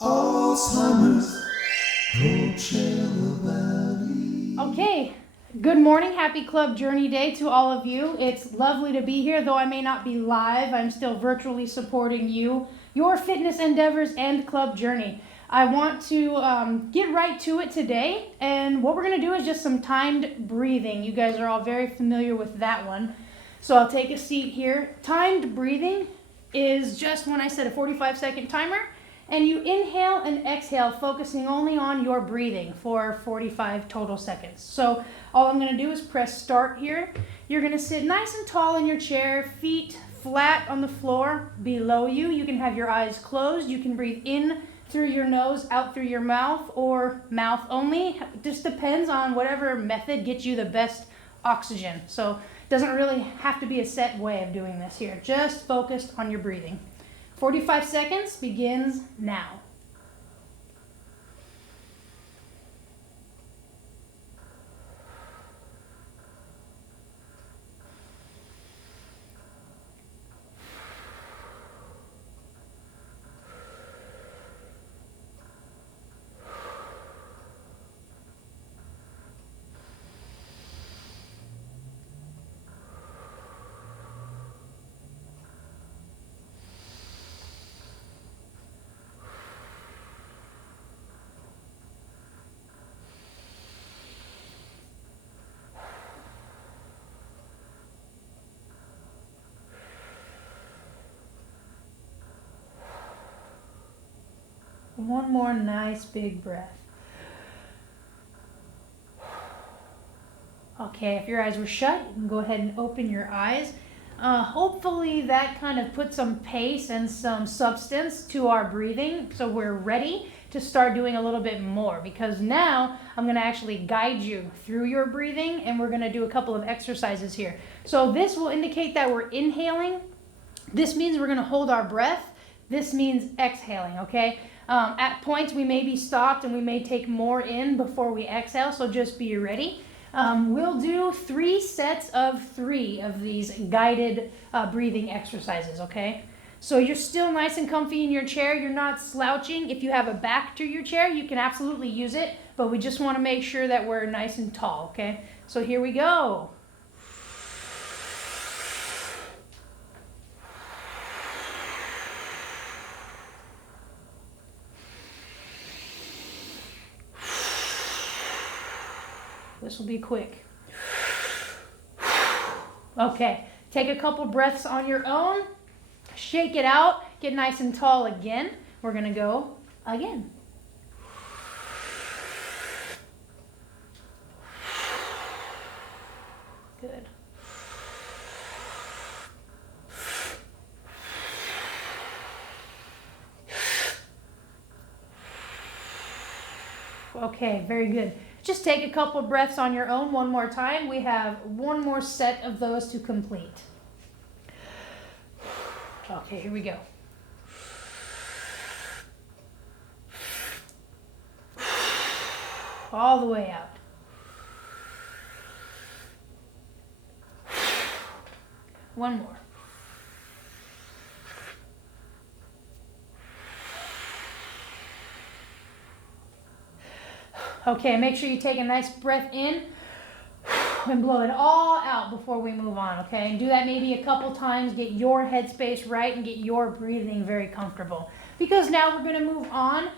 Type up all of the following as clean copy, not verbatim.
Alzheimer's, Coachella Valley. Okay, good morning. Happy Club Journey Day to all of you. It's lovely to be here, though I may not be live. I'm still virtually supporting you, your fitness endeavors, and club journey. I want to get right to it today, and what we're going to do is just some timed breathing. You guys are all very familiar with that one. So I'll take a seat here. Timed breathing is just when I set a 45-second timer, and you inhale and exhale, focusing only on your breathing for 45 total seconds. So all I'm going to do is press start here. You're going to sit nice and tall in your chair, feet flat on the floor below you. You can have your eyes closed. You can breathe in through your nose, out through your mouth, or mouth only. It just depends on whatever method gets you the best oxygen. So it doesn't really have to be a set way of doing this here. Just focused on your breathing. 45 seconds begins now. One more nice big breath. Okay, if your eyes were shut, you can go ahead and open your eyes. Hopefully that kind of put some pace and some substance to our breathing, so we're ready to start doing a little bit more, because now I'm going to actually guide you through your breathing, and we're going to do a couple of exercises here. So this will indicate that we're inhaling. This means we're going to hold our breath. This means exhaling, okay? At points we may be stopped and we may take more in before we exhale, so just be ready. We'll do 3 sets of 3 of these guided breathing exercises, okay? So you're still nice and comfy in your chair. You're not slouching. If you have a back to your chair, you can absolutely use it, but we just want to make sure that we're nice and tall, okay? So here we go. This will be quick. Okay, take a couple breaths on your own. Shake it out. Get nice and tall again. We're going to go again. Good. Okay, very good. Just take a couple breaths on your own one more time. We have one more set of those to complete. Okay, here we go. All the way out. One more. Okay, make sure you take a nice breath in and blow it all out before we move on, okay? And do that maybe a couple times. Get your headspace right and get your breathing very comfortable. Because now we're going to move on.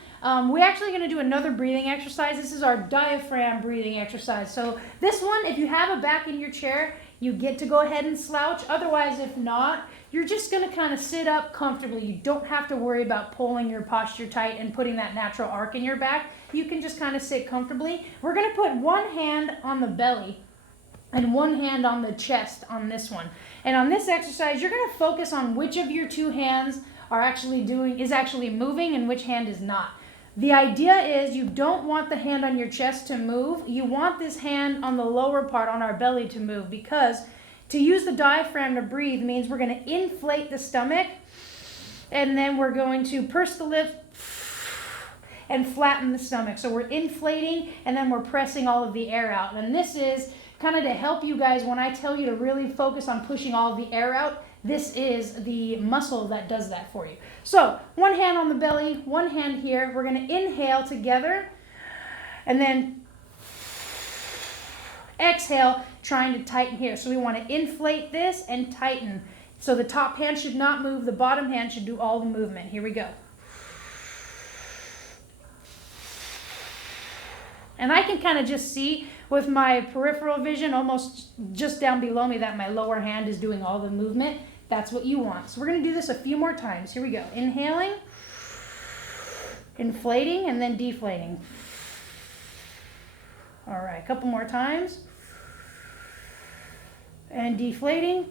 We're actually going to do another breathing exercise. This is our diaphragm breathing exercise. So this one, if you have a back in your chair, you get to go ahead and slouch. Otherwise, if not, you're just going to kind of sit up comfortably. You don't have to worry about pulling your posture tight and putting that natural arc in your back. You can just kind of sit comfortably. We're going to put one hand on the belly and one hand on the chest on this one. And on this exercise, you're going to focus on which of your 2 hands is actually moving and which hand is not. The idea is you don't want the hand on your chest to move. You want this hand on the lower part on our belly to move, because to use the diaphragm to breathe means we're going to inflate the stomach, and then we're going to purse the lips and flatten the stomach. So we're inflating and then we're pressing all of the air out. And this is kind of to help you guys when I tell you to really focus on pushing all of the air out. this is the muscle that does that for you. So one hand on the belly, one hand here. We're going to inhale together and then exhale, trying to tighten here. So we want to inflate this and tighten. So the top hand should not move. The bottom hand should do all the movement. Here we go. And I can kind of just see with my peripheral vision almost just down below me that my lower hand is doing all the movement. That's what you want. So we're going to do this a few more times. Here we go. Inhaling, inflating, and then deflating. All right, a couple more times. And deflating.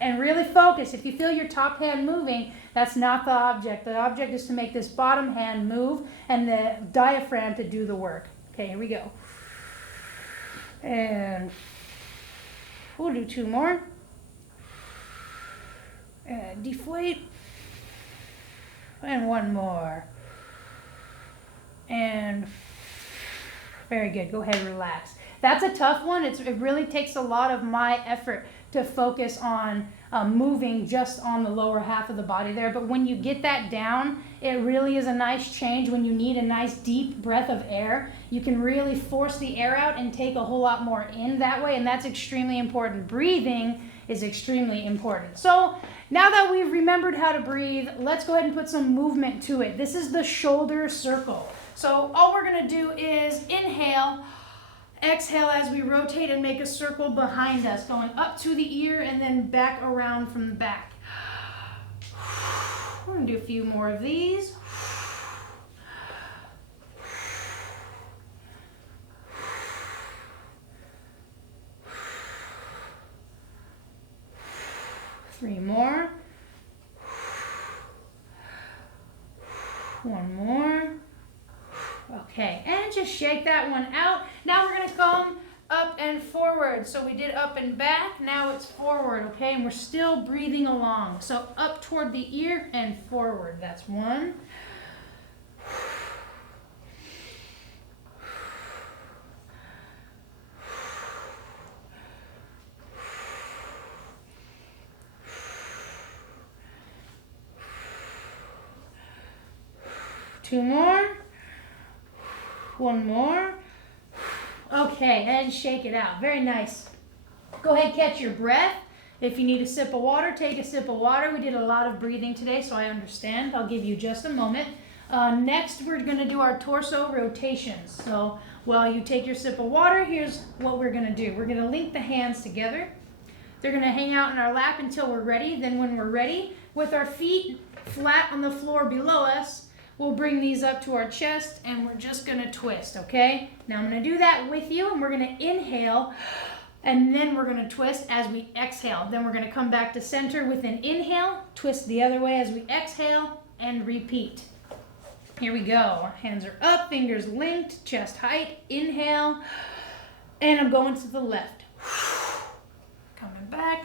And really focus. If you feel your top hand moving, that's not the object. The object is to make this bottom hand move and the diaphragm to do the work. Okay, here we go. And we'll do 2 more. And deflate. And 1 more. And very good. Go ahead and relax. That's a tough one. It really takes a lot of my effort to focus on moving just on the lower half of the body there. But when you get that down, it really is a nice change. When you need a nice deep breath of air, you can really force the air out and take a whole lot more in that way, and that's extremely important. Breathing is extremely important. So now that we've remembered how to breathe, let's go ahead and put some movement to it. This is the shoulder circle. So all we're going to do is inhale, exhale as we rotate and make a circle behind us, going up to the ear and then back around from the back. We're going to do a few more of these. Three more. 1 more. Okay, and just shake that one out. Now we're going to come up and forward. So we did up and back, now it's forward, okay? And we're still breathing along. So up toward the ear and forward. That's 1. 2 more. 1 more. Okay, and shake it out. Very nice. Go ahead, catch your breath. If you need a sip of water, take a sip of water. We did a lot of breathing today, so I understand. I'll give you just a moment. Next, we're going to do our torso rotations. So while you take your sip of water, here's what we're going to do. We're going to link the hands together. They're going to hang out in our lap until we're ready. Then when we're ready, with our feet flat on the floor below us, we'll bring these up to our chest and we're just going to twist, okay? Now I'm going to do that with you, and we're going to inhale and then we're going to twist as we exhale. Then we're going to come back to center with an inhale, twist the other way as we exhale, and repeat. Here we go. Hands are up, fingers linked, chest height, inhale, and I'm going to the left. Coming back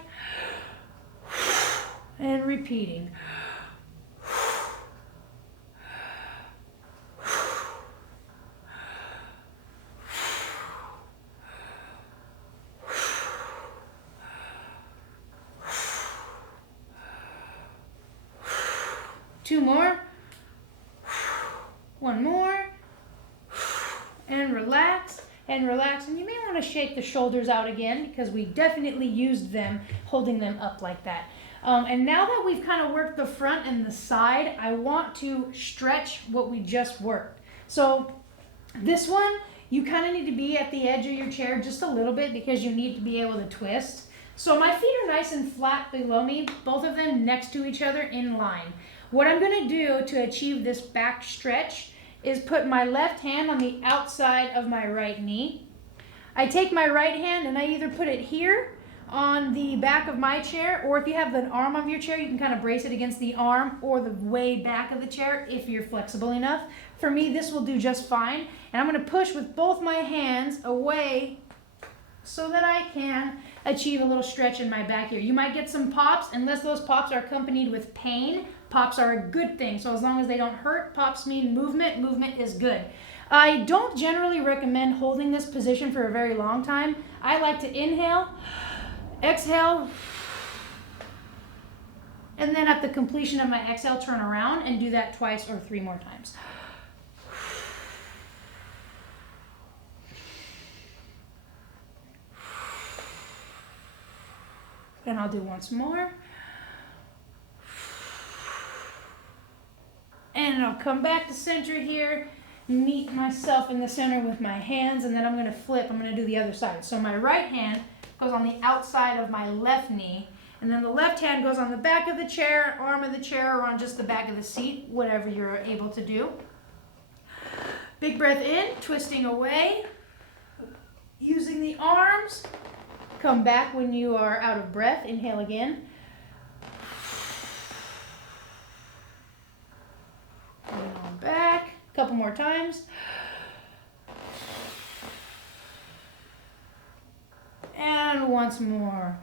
and repeating. Two more. 1 more. And relax and relax. And you may want to shake the shoulders out again because we definitely used them, holding them up like that. And now that we've kind of worked the front and the side, I want to stretch what we just worked. So this one, you kind of need to be at the edge of your chair just a little bit because you need to be able to twist. So my feet are nice and flat below me, both of them next to each other in line. What I'm going to do to achieve this back stretch is put my left hand on the outside of my right knee. I take my right hand and I either put it here on the back of my chair, or if you have an arm of your chair, you can kind of brace it against the arm or the way back of the chair if you're flexible enough. For me, this will do just fine. And I'm going to push with both my hands away so that I can achieve a little stretch in my back here. You might get some pops, unless those pops are accompanied with pain. Pops are a good thing, so as long as they don't hurt, pops mean movement. Movement is good. I don't generally recommend holding this position for a very long time. I like to inhale Exhale. And then at the completion of my exhale, turn around and do that twice or 3 more times. And I'll do once more. And I'll come back to center here, meet myself in the center with my hands, and then I'm going to flip. I'm going to do the other side. So my right hand goes on the outside of my left knee, and then the left hand goes on the back of the chair, arm of the chair, or on just the back of the seat, whatever you're able to do. Big breath in, twisting away, using the arms. Come back when you are out of breath. Inhale again. And on back. A couple more times. And once more.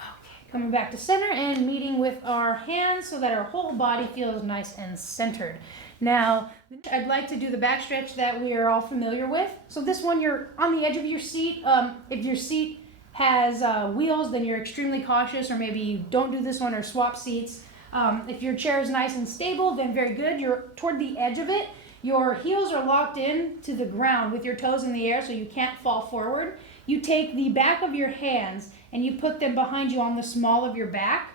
Okay, coming back to center and meeting with our hands so that our whole body feels nice and centered. Now, I'd like to do the back stretch that we are all familiar with. So this one, you're on the edge of your seat. If your seat has wheels, then you're extremely cautious, or maybe you don't do this one or swap seats. If your chair is nice and stable, then very good. You're toward the edge of it. Your heels are locked in to the ground with your toes in the air so you can't fall forward. You take the back of your hands and you put them behind you on the small of your back.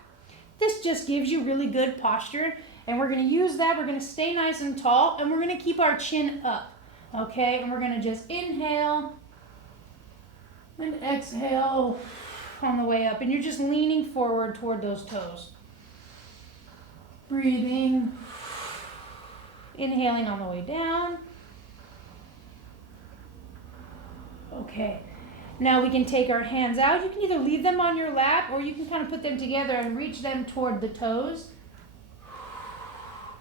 This just gives you really good posture. And we're going to use that. We're going to stay nice and tall, and we're going to keep our chin up, okay? And we're going to just inhale and exhale on the way up. And you're just leaning forward toward those toes. Breathing. Inhaling on the way down. Okay. Now we can take our hands out. You can either leave them on your lap, or you can kind of put them together and reach them toward the toes.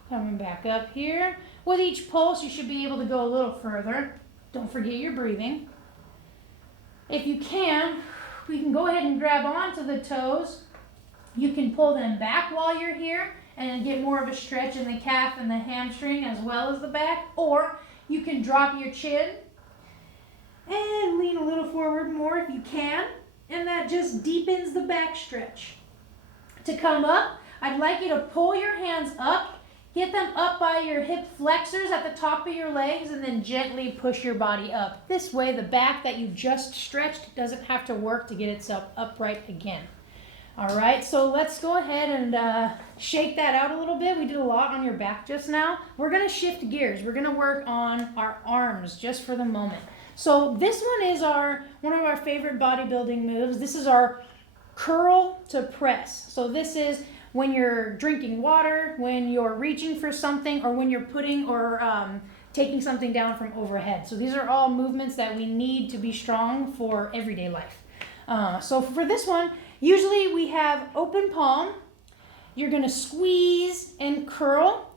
Coming back up here. With each pulse, you should be able to go a little further. Don't forget your breathing. If you can, we can go ahead and grab onto the toes. You can pull them back while you're here and get more of a stretch in the calf and the hamstring as well as the back. Or you can drop your chin and lean a little forward more if you can. And that just deepens the back stretch. To come up, I'd like you to pull your hands up. Get them up by your hip flexors at the top of your legs, and then gently push your body up. This way, the back that you just stretched doesn't have to work to get itself upright again. All right, so let's go ahead and shake that out a little bit. We did a lot on your back just now. We're going to shift gears. We're going to work on our arms just for the moment. So this one is one of our favorite bodybuilding moves. This is our curl to press. So this is when you're drinking water, when you're reaching for something, or when you're putting or taking something down from overhead. So these are all movements that we need to be strong for everyday life. So for this one, usually we have open palm. You're going to squeeze and curl.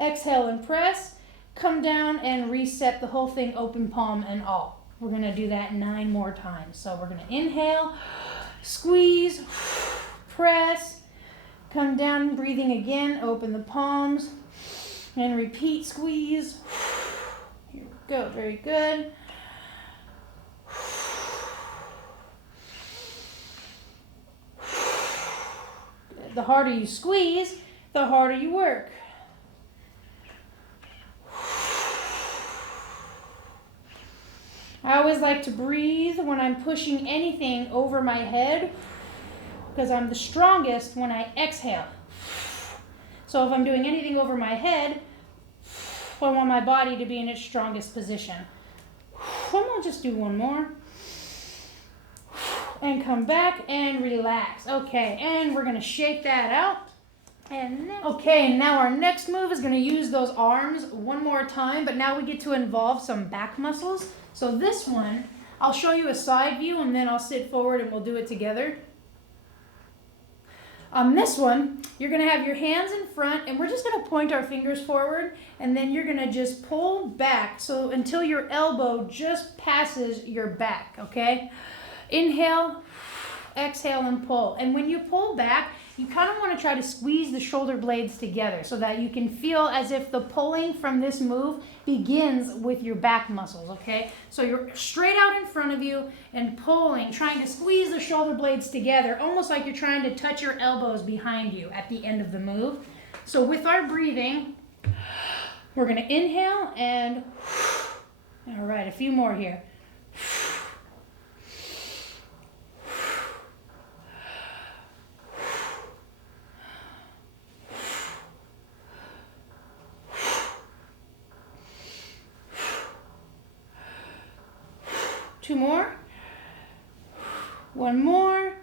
Exhale and press. Come down and reset the whole thing, open palm and all. We're going to do that 9 more times. So we're going to inhale, squeeze, press, come down, breathing again, open the palms, and repeat, squeeze. Here we go, very good. The harder you squeeze, the harder you work. I always like to breathe when I'm pushing anything over my head, because I'm the strongest when I exhale. So if I'm doing anything over my head, I want my body to be in its strongest position. I'm going to just do one more. And come back and relax. Okay, and we're going to shake that out. And now our next move is going to use those arms one more time, but now we get to involve some back muscles. So this one, I'll show you a side view, and then I'll sit forward and we'll do it together. On this one, you're going to have your hands in front, and we're just going to point our fingers forward, and then you're going to just pull back so until your elbow just passes your back, okay? Inhale, exhale, and pull. And when you pull back, you kind of want to try to squeeze the shoulder blades together so that you can feel as if the pulling from this move begins with your back muscles, okay? So you're straight out in front of you and pulling, trying to squeeze the shoulder blades together, almost like you're trying to touch your elbows behind you at the end of the move. So with our breathing, we're going to inhale and, all right, a few more here. Two more. One more.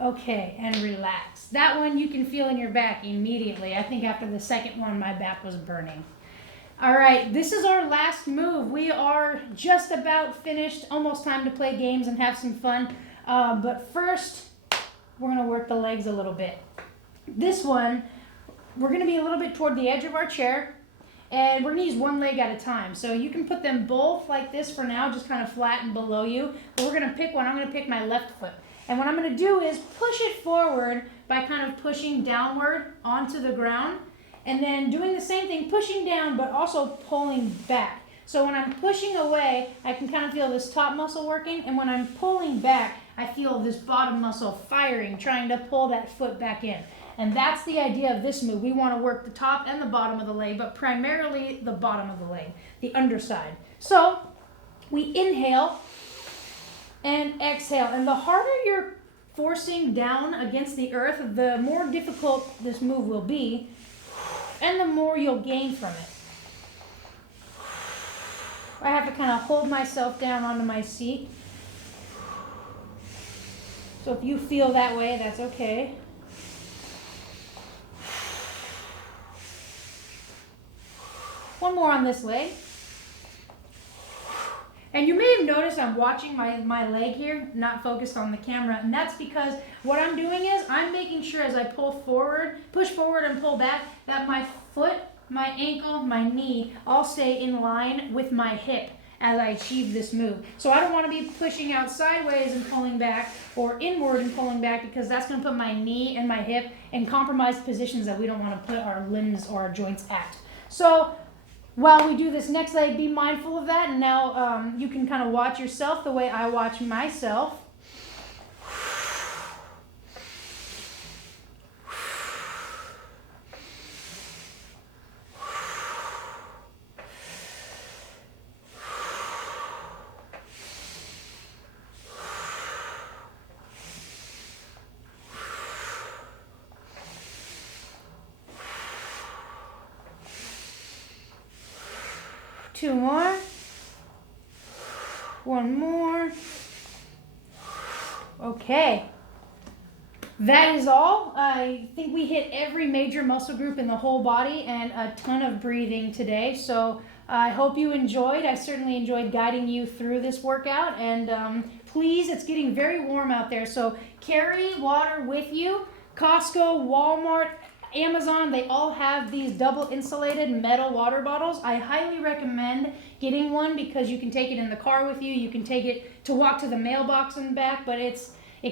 Okay, and relax. That one you can feel in your back immediately. I think after the second one, my back was burning. All right, this is our last move. We are just about finished. Almost time to play games and have some fun. But first, we're going to work the legs a little bit. This one, we're going to be a little bit toward the edge of our chair. And we're going to use one leg at a time. So you can put them both like this for now, just kind of flat and below you. But we're going to pick one. I'm going to pick my left foot. And what I'm going to do is push it forward by kind of pushing downward onto the ground. And then doing the same thing, pushing down, but also pulling back. So when I'm pushing away, I can kind of feel this top muscle working. And when I'm pulling back, I feel this bottom muscle firing, trying to pull that foot back in. And that's the idea of this move. We want to work the top and the bottom of the leg, but primarily the bottom of the leg, the underside. So we inhale and exhale. And the harder you're forcing down against the earth, the more difficult this move will be, and the more you'll gain from it. I have to kind of hold myself down onto my seat. So if you feel that way, that's okay. One more on this leg. And you may have noticed I'm watching my leg here, not focused on the camera. And that's because what I'm doing is I'm making sure as I push forward and pull back, that my foot, my ankle, my knee all stay in line with my hip as I achieve this move. So I don't want to be pushing out sideways and pulling back or inward and pulling back, because that's going to put my knee and my hip in compromised positions that we don't want to put our limbs or our joints at. So while we do this next leg, be mindful of that. And now you can kind of watch yourself the way I watch myself. Two more. One more. Okay. That is all. I think we hit every major muscle group in the whole body and a ton of breathing today. So I hope you enjoyed. I certainly enjoyed guiding you through this workout. And please, it's getting very warm out there, so carry water with you. Costco, Walmart, Amazon, they all have these double insulated metal water bottles. I highly recommend getting one because you can take it in the car with you. You can take it to walk to the mailbox and back, but it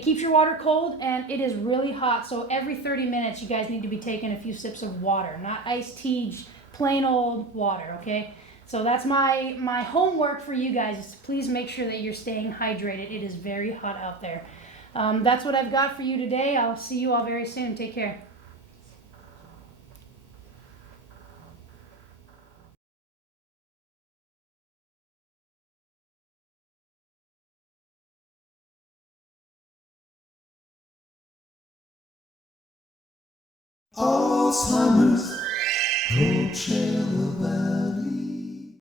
keeps your water cold and it is really hot. So every 30 minutes, you guys need to be taking a few sips of water, not iced tea, plain old water, okay? So that's my homework for you guys, is to please make sure that you're staying hydrated. It is very hot out there. That's what I've got for you today. I'll see you all very soon. Take care. Alzheimer's, Coachella Valley.